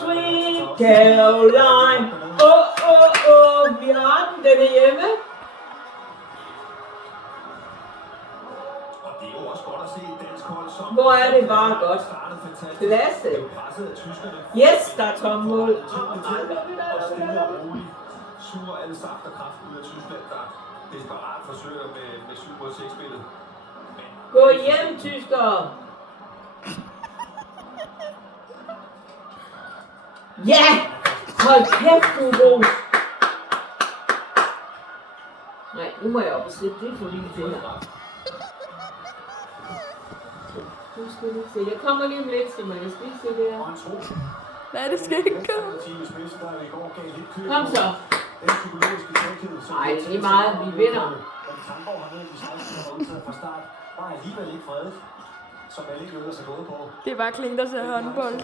Sweet Caroline. Vi har den er hjemme. Hvor er det bare godt. Klasse. Yes, der er tomme mål. Suger alle saft og kraft ud af Tyskland, der desperat forsøger med 7-6-spillet. Gå hjem, tyskere! Ja! Hold kæft, du er god! Nej, nu må jeg op og slippe det for lige det her. Nu skal vi se. Jeg kommer lige om lidt, så man kan lige se det her. Hvad er det, skal Kom så! Ej, det er lige meget, vi vinder. Det er bare Klink, der ser håndbold.